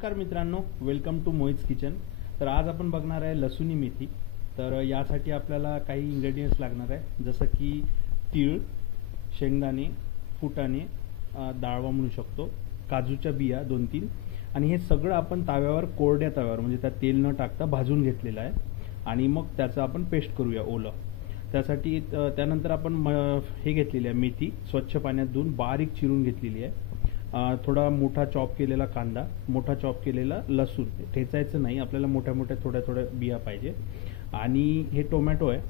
नमस्कार मित्रांनो, welcome to मोहित's kitchen. तर आज आपण बघणार आहे लसूणी मेथी। तर यासाठी आपल्याला काही इंग्रेडिएंट्स लागणार आहे, जसं की तीळ, शेंगदाणे, फुटाणे, डाळवा म्हणू शकतो, काजूच्या बिया 2-3 आणि हे सगळं आपण तव्यावर, कोरड्या तव्यावर म्हणजे त्यात तेल न टाकता भाजून घेतलेलं आहे आणि मग त्याचं आपण पेस्ट करूया ओलं। त्यासाठी त्यानंतर आपण हे घेतलेली आहे मेथी, स्वच्छ पाण्यात धुवून बारीक चिरून घेतलेली आहे। थोडा मोठा चॉप केलेला कांदा, मोठा चॉप केलेला लसूण, ठेचायचं नाही आपल्याला, मोठ्या मोठ्या थोड्या थोड्या बिया पाहिजे, आणि हे टोमॅटो आहे।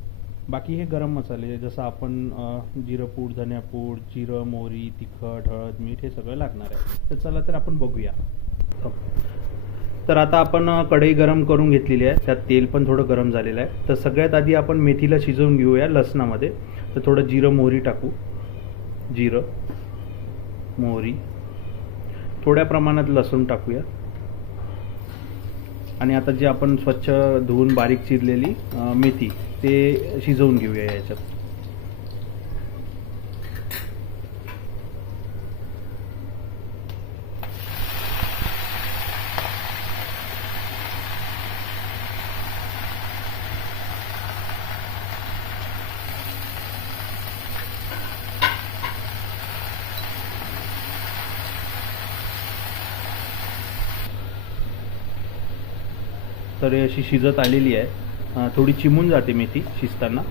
बाकी हे गरम मसाले, जसं आपण जिरंपूड, धण्यापूड, जिरं, मोहरी, तिखट, हळद, मीठ हे सगळं लागणार आहे। तर चला तर आपण बघूया। तर आता आपण कढई गरम करून घेतलेली आहे, त्यात तेल पण थोडं गरम झालेलं आहे। तर सगळ्यात आधी आपण मेथीला शिजवून घेऊया लसणामध्ये। तर थोडं जिरं मोहरी टाकू, जिरं मोहरी, थोड्या प्रमाणात लसूण टाकूया, आणि आता जे आपण स्वच्छ धुवून बारीक चिरलेली मेथी ते शिजवून घेऊया याच्यात। तर अशी शिजत आलेली आहे, थोडी चिमून जाते मेथी शिजताना।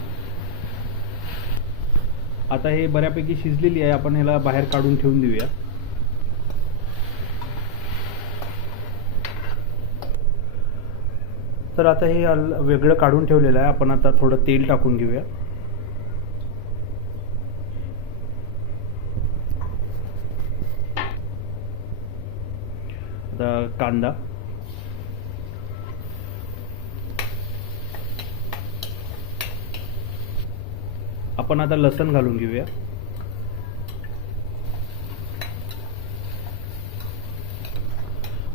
आता हे बऱ्यापैकी शिजलेली आहे, आपण ह्याला बाहेर काढून ठेवून देऊया। तर आता हे वेगळं काढून ठेवलेलं आहे, आपण आता थोडं तेल टाकून घेऊया। आता कांदा, आपण आता लसूण घालून घेऊया।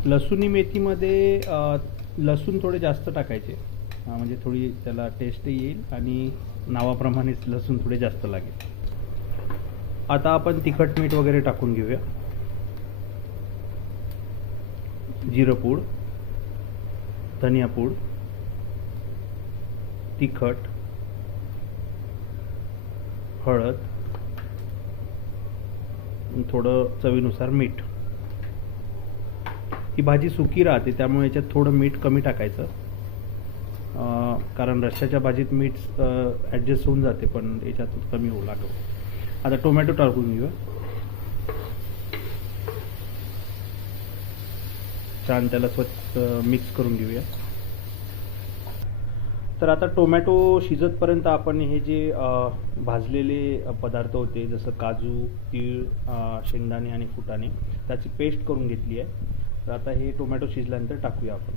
लसूणी मेथीमध्ये लसूण थोडे जास्त टाकायचे, म्हणजे थोडी त्याला टेस्ट येईल आणि नावाप्रमाणेच लसूण थोडे जास्त लागेल। आता आपण तिखट मीठ वगैरे टाकून घेऊया। जिरंपूड, धनियापूड, तिखट, हळद, थोडं चवीनुसार मीठ। ही भाजी सुकी राहते त्यामुळे याच्यात थोडं मीठ कमी टाकायचं, कारण रश्श्याच्या भाजीत मीठ ॲडजस्ट होऊन जाते, पण याच्यात कमी होऊ लागेल। आता टोमॅटो टाकून घेऊया, छान त्याला स्वच्छ मिक्स करून घेऊया। तर आता टोमॅटो शिजतपर्यंत आपण हे जे भाजलेले पदार्थ होते, जसं काजू, तीळ, शेंगदाणे आणि फुटाणे, त्याची पेस्ट करून घेतली आहे। तर आता हे टोमॅटो शिजल्यानंतर टाकूया आपण।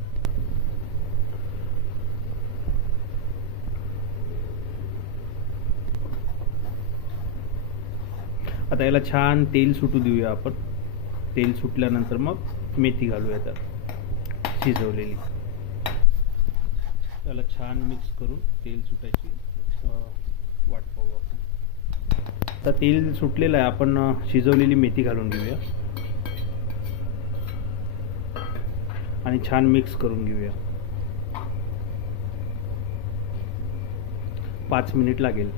आता याला छान तेल सुटू देऊया आपण। तेल सुटल्यानंतर मग मेथी घालूया त्यात शिजवलेली। त्याला छान मिक्स करून तेल सुटायची वाट पाहू आपण। आता तेल सुटलेलं आहे, आपण शिजवलेली मेथी घालून घेऊया आणि छान मिक्स करून घेऊया। 5 मिनिट लागेल।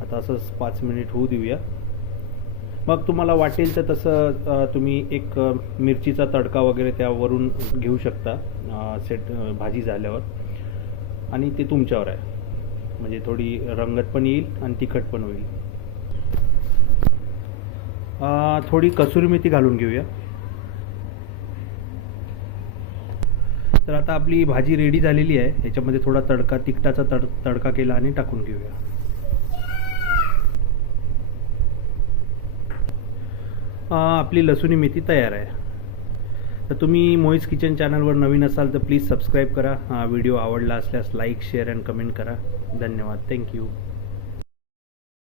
आता असंच 5 मिनिट होऊ देऊया। मग तुम्हाला वाटेल तर तसं तुम्ही एक मिरचीचा तडका वगैरे त्यावरून घेऊ शकता भाजी झाल्यावर, आणि ते तुमच्यावर आहे, म्हणजे थोडी रंगत पण येईल आणि तिखट पण होईल। थोडी कसुरी मेथी घालून घेऊया। तर आता आपली भाजी रेडी झालेली आहे, ह्याच्यामध्ये थोडा तडका, तिखटाचा तडका केला आणि टाकून घेऊया। आपली लसूणी मेथी तयार आहे। तर तुम्ही मोहित's किचन चॅनलवर नवीन असाल तर प्लीज सबस्क्राईब करा। व्हिडिओ आवडला असल्यास लाईक, शेअर अँड कमेंट करा। धन्यवाद, थँक्यू।